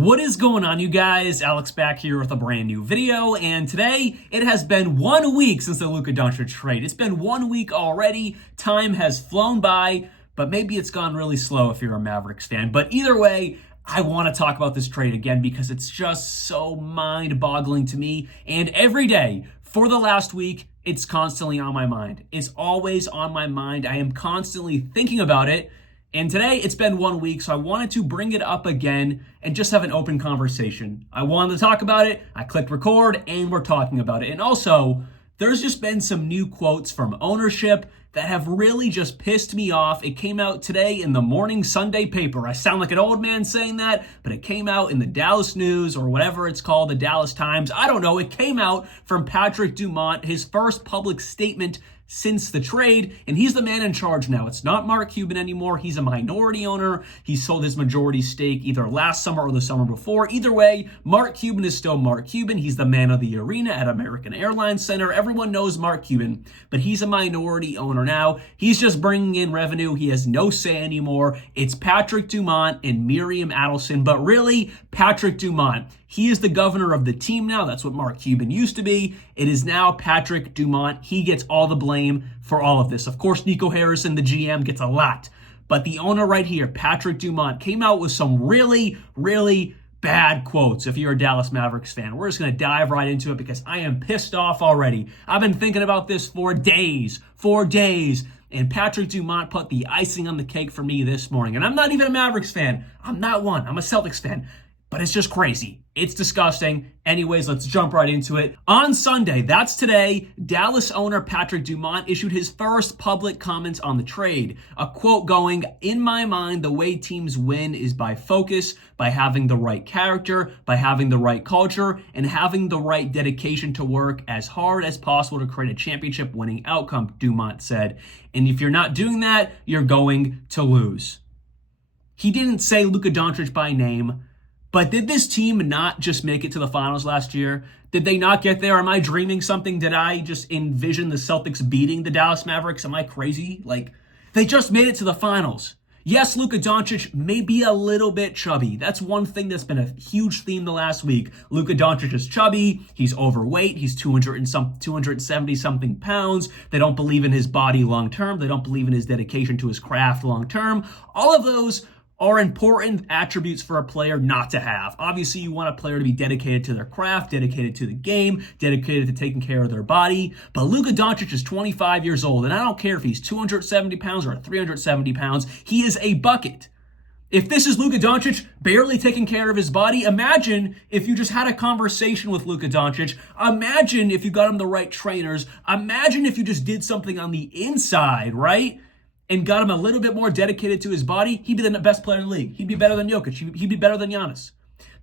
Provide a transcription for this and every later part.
What is going on, you guys? Alex back here with a brand new video, and today it has been 1 week since the Luka Doncic trade. It's been 1 week already. Time has flown by, but maybe it's gone really slow if you're a Mavericks fan. But either way, I want to talk about this trade again because it's just so mind-boggling to me. And every day for the last week, it's constantly on my mind. It's always on my mind. I am constantly thinking about it. And today, it's been 1 week, so I wanted to bring it up again and just have an open conversation. I wanted to talk about it, I clicked record, and we're talking about it. And also, there's just been some new quotes from ownership that have really just pissed me off. It came out today in the morning Sunday paper. I sound like an old man saying that, but it came out in the Dallas News or whatever it's called, the Dallas Times. I don't know. It came out from Patrick Dumont, his first public statement since the trade, and he's the man in charge now. It's not Mark Cuban anymore. He's a minority owner. He sold his majority stake either last summer or the summer before. Either way, Mark Cuban is still Mark Cuban. He's the man of the arena at American Airlines Center. Everyone knows Mark Cuban, but he's a minority owner now. He's just bringing in revenue. He has no say anymore. It's Patrick Dumont and Miriam Adelson, but really, Patrick Dumont. He is the governor of the team now. That's what Mark Cuban used to be. It is now Patrick Dumont. He gets all the blame for all of this. Of course, Nico Harrison, the GM, gets a lot. But the owner right here, Patrick Dumont, came out with some really, really bad quotes if you're a Dallas Mavericks fan. We're just going to dive right into it because I am pissed off already. I've been thinking about this for days. And Patrick Dumont put the icing on the cake for me this morning. And I'm not even a Mavericks fan. I'm not one. I'm a Celtics fan. But it's just crazy. It's disgusting. Anyways, let's jump right into it. On Sunday, that's today, Dallas owner Patrick Dumont issued his first public comments on the trade. A quote going, "In my mind, the way teams win is by focus, by having the right character, by having the right culture, and having the right dedication to work as hard as possible to create a championship winning outcome," Dumont said. "And if you're not doing that, you're going to lose." He didn't say Luka Doncic by name. But did this team not just make it to the finals last year? Did they not get there? Am I dreaming something? Did I just envision the Celtics beating the Dallas Mavericks? Am I crazy? They just made it to the finals. Yes, Luka Doncic may be a little bit chubby. That's one thing that's been a huge theme the last week. Luka Doncic is chubby. He's overweight. He's 270 something pounds. They don't believe in his body long term. They don't believe in his dedication to his craft long term. All of those are important attributes for a player not to have. Obviously, you want a player to be dedicated to their craft, dedicated to the game, dedicated to taking care of their body. But Luka Doncic is 25 years old, and I don't care if he's 270 pounds or 370 pounds. He is a bucket. If this is Luka Doncic barely taking care of his body, imagine if you just had a conversation with Luka Doncic. Imagine if you got him the right trainers. Imagine if you just did something on the inside, right? And got him a little bit more dedicated to his body, he'd be the best player in the league. He'd be better than Jokic. He'd be better than Giannis.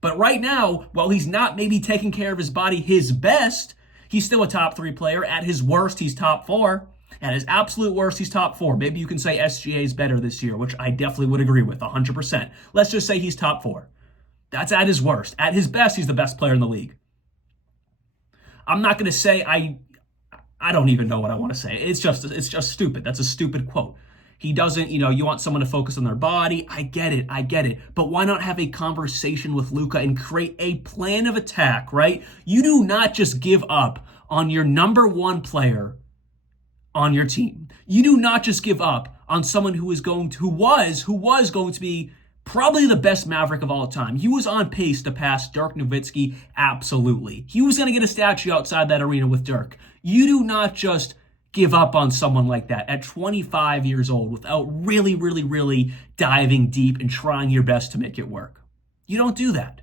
But right now, while he's not maybe taking care of his body his best, he's still a top 3 player. At his worst, he's top 4. At his absolute worst, he's top 4. Maybe you can say SGA is better this year, which I definitely would agree with, 100%. Let's just say he's top 4. That's at his worst. At his best, he's the best player in the league. I'm not going to say I don't even know what I want to say. It's just stupid. That's a stupid quote. He doesn't, you want someone to focus on their body. I get it. But why not have a conversation with Luka and create a plan of attack, right? You do not just give up on your number 1 player on your team. You do not just give up on someone who was going to be probably the best Maverick of all time. He was on pace to pass Dirk Nowitzki, absolutely. He was going to get a statue outside that arena with Dirk. You do not just give up on someone like that at 25 years old without really diving deep and trying your best to make it work. You don't do that.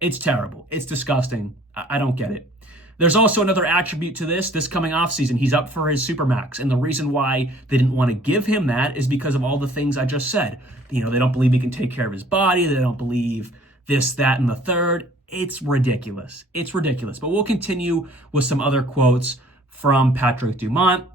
It's terrible. It's disgusting. I don't get it. There's also another attribute to this coming offseason. He's up for his Supermax. And the reason why they didn't want to give him that is because of all the things I just said. They don't believe he can take care of his body. They don't believe this, that, and the third. It's ridiculous. But we'll continue with some other quotes from Patrick Dumont.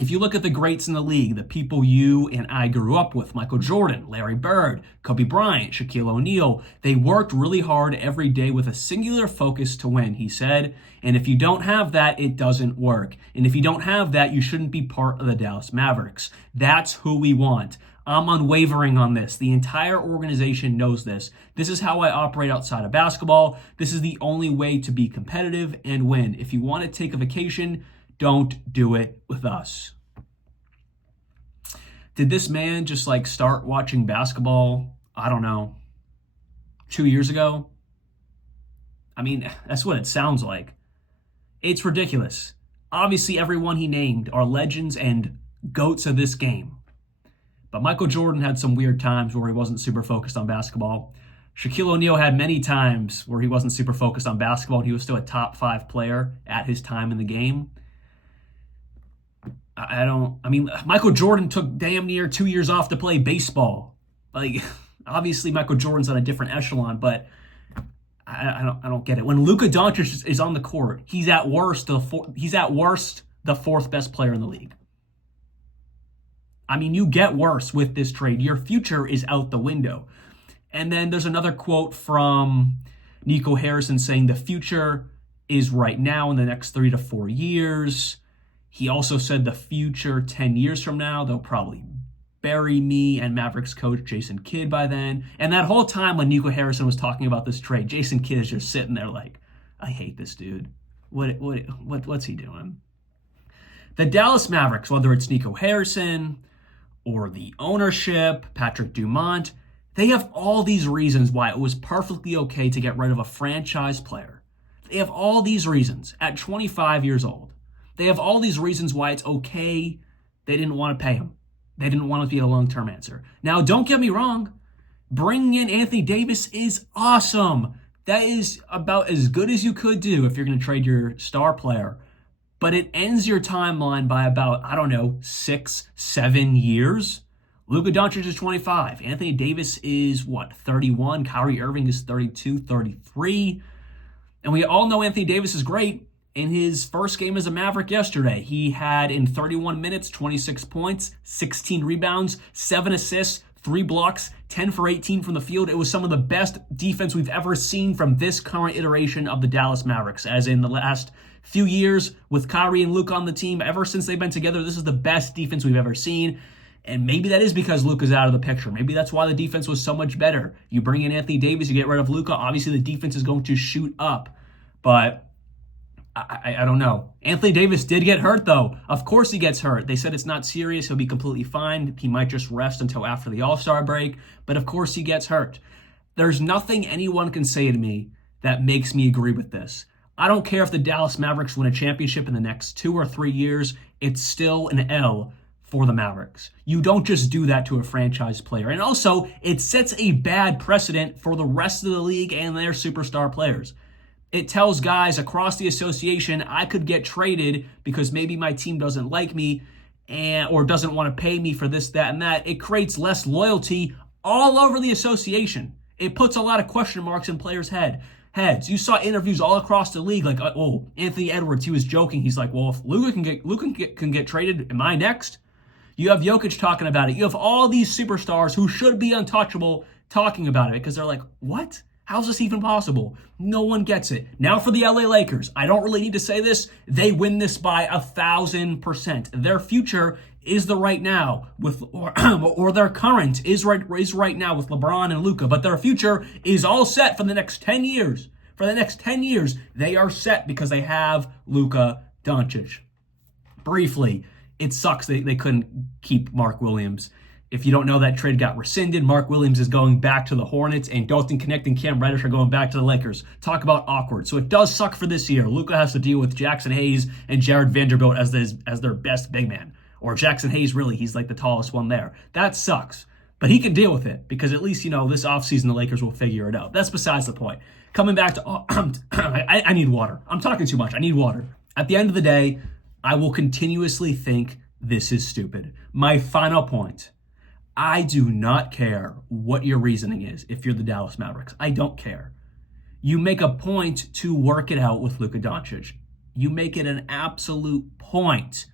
If you look at the greats in the league, the people you and I grew up with, Michael Jordan, Larry Bird, Kobe Bryant, Shaquille O'Neal, they worked really hard every day with a singular focus to win, he said. And if you don't have that, it doesn't work. And if you don't have that, you shouldn't be part of the Dallas Mavericks. That's who we want. I'm unwavering on this. The entire organization knows this. This is how I operate outside of basketball. This is the only way to be competitive and win. If you want to take a vacation, don't do it with us. Did this man just like start watching basketball, I don't know, 2 years ago? I mean, that's what it sounds like. It's ridiculous. Obviously, everyone he named are legends and GOATs of this game. But Michael Jordan had some weird times where he wasn't super focused on basketball. Shaquille O'Neal had many times where he wasn't super focused on basketball and he was still a top 5 player at his time in the game. Michael Jordan took damn near 2 years off to play baseball. Like, obviously Michael Jordan's on a different echelon, but I don't get it. When Luka Doncic is on the court, he's at worst the fourth best player in the league. I mean, you get worse with this trade. Your future is out the window. And then there's another quote from Nico Harrison saying the future is right now in the next 3 to 4 years. He also said the future 10 years from now, they'll probably bury me and Mavericks coach Jason Kidd by then. And that whole time when Nico Harrison was talking about this trade, Jason Kidd is just sitting there like, I hate this dude. What's he doing? The Dallas Mavericks, whether it's Nico Harrison or the ownership, Patrick Dumont, they have all these reasons why it was perfectly okay to get rid of a franchise player. They have all these reasons at 25 years old. They have all these reasons why it's okay they didn't want to pay him. They didn't want to be a long-term answer. Now, don't get me wrong. Bringing in Anthony Davis is awesome. That is about as good as you could do if you're going to trade your star player. But it ends your timeline by about, 6-7 years. Luka Doncic is 25. Anthony Davis is, 31? Kyrie Irving is 32, 33. And we all know Anthony Davis is great. In his first game as a Maverick yesterday, he had in 31 minutes, 26 points, 16 rebounds, 7 assists, 3 blocks, 10 for 18 from the field. It was some of the best defense we've ever seen from this current iteration of the Dallas Mavericks. As in the last few years with Kyrie and Luka on the team, ever since they've been together, this is the best defense we've ever seen. And maybe that is because Luka's out of the picture. Maybe that's why the defense was so much better. You bring in Anthony Davis, you get rid of Luka. Obviously, the defense is going to shoot up. But I don't know. Anthony Davis did get hurt, though. Of course he gets hurt. They said it's not serious. He'll be completely fine. He might just rest until after the All-Star break. But of course he gets hurt. There's nothing anyone can say to me that makes me agree with this. I don't care if the Dallas Mavericks win a championship in the next 2 or 3 years. It's still an L for the Mavericks. You don't just do that to a franchise player. And also, it sets a bad precedent for the rest of the league and their superstar players. It tells guys across the association, I could get traded because maybe my team doesn't like me or doesn't want to pay me for this, that, and that. It creates less loyalty all over the association. It puts a lot of question marks in players' heads. You saw interviews all across the league like, Anthony Edwards, he was joking. He's like, well, if Luka can get traded, am I next? You have Jokic talking about it. You have all these superstars who should be untouchable talking about it because they're like, what? How's this even possible? No one gets it. Now for the LA Lakers. I don't really need to say this. They win this by 1,000%. Their future is the right now or their current is right now with LeBron and Luka. But their future is all set for the next 10 years. For the next 10 years, they are set because they have Luka Doncic. Briefly, it sucks they couldn't keep Mark Williams. If you don't know, that trade got rescinded. Mark Williams is going back to the Hornets, and Dalton Knecht and Cam Reddish are going back to the Lakers. Talk about awkward. So it does suck for this year. Luka has to deal with Jackson Hayes and Jared Vanderbilt as their best big man. Or Jackson Hayes, really, he's like the tallest one there. That sucks. But he can deal with it because at least, this offseason the Lakers will figure it out. That's besides the point. Coming back to, I need water. I'm talking too much. I need water. At the end of the day, I will continuously think this is stupid. My final point. I do not care what your reasoning is if you're the Dallas Mavericks. I don't care. You make a point to work it out with Luka Doncic. You make it an absolute point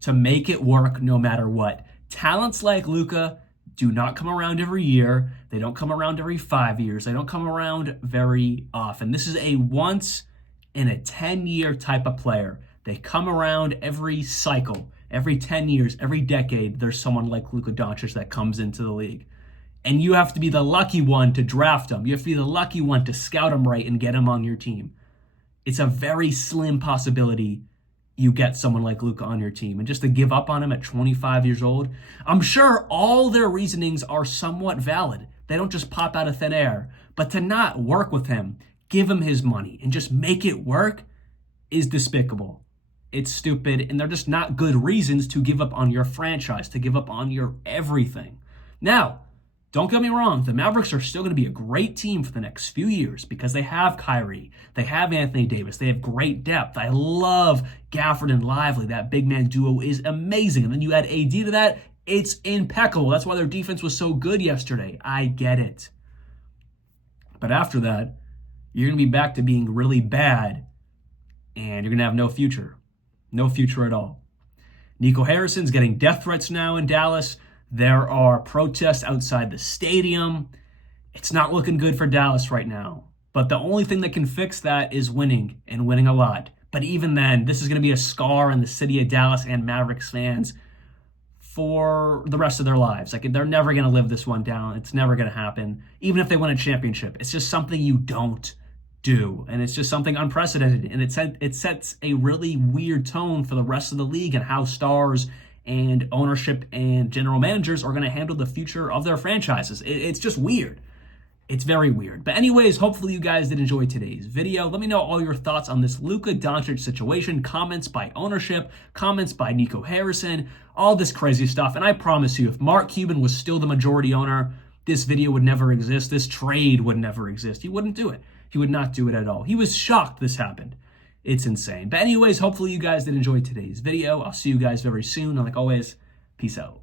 to make it work no matter what. Talents like Luka do not come around every year. They don't come around every 5 years. They don't come around very often. This is a once in a 10-year type of player. They come around every cycle. Every 10 years, every decade, there's someone like Luka Doncic that comes into the league. And you have to be the lucky one to draft him. You have to be the lucky one to scout him right and get him on your team. It's a very slim possibility you get someone like Luka on your team. And just to give up on him at 25 years old, I'm sure all their reasonings are somewhat valid. They don't just pop out of thin air. But to not work with him, give him his money, and just make it work is despicable. It's stupid, and they're just not good reasons to give up on your franchise, to give up on your everything. Now, don't get me wrong, the Mavericks are still going to be a great team for the next few years because they have Kyrie, they have Anthony Davis, they have great depth. I love Gafford and Lively. That big man duo is amazing. And then you add AD to that, it's impeccable. That's why their defense was so good yesterday. I get it. But after that, you're going to be back to being really bad, and you're going to have no future. No future at all. Nico Harrison's getting death threats now in Dallas. There are protests outside the stadium. It's not looking good for Dallas right now. But the only thing that can fix that is winning, and winning a lot. But even then, this is going to be a scar in the city of Dallas and Mavericks fans for the rest of their lives. Like, they're never going to live this one down. It's never going to happen. Even if they win a championship, it's just something you don't do. And it's just something unprecedented. And it sets a really weird tone for the rest of the league and how stars and ownership and general managers are going to handle the future of their franchises. It's just weird. It's very weird. But anyways, hopefully you guys did enjoy today's video. Let me know all your thoughts on this Luka Doncic situation. Comments by ownership, comments by Nico Harrison, all this crazy stuff. And I promise you, if Mark Cuban was still the majority owner, this video would never exist. This trade would never exist. He wouldn't do it. He would not do it at all. He was shocked this happened. It's insane. But anyways, hopefully you guys did enjoy today's video. I'll see you guys very soon. And like always, peace out.